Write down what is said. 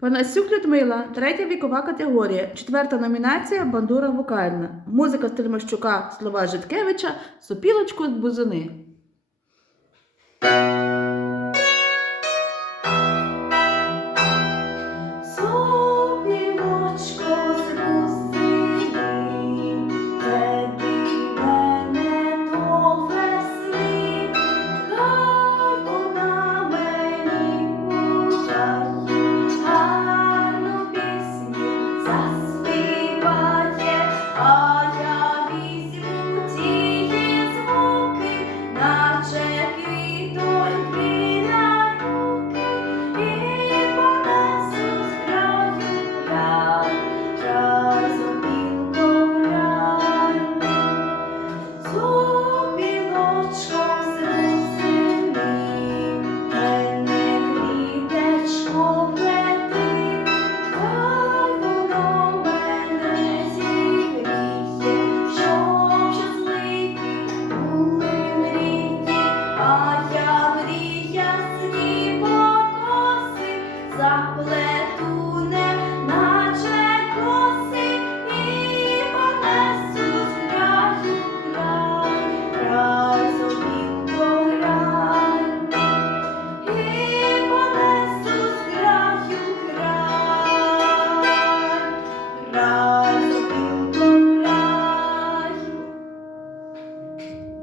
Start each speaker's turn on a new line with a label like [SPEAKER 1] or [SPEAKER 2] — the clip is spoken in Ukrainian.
[SPEAKER 1] Панасюк Людмила, третя вікова категорія, четверта номінація бандура вокальна. Музика Стельмащука Слова Житкевича Сопілочку з бузини. Сопілочка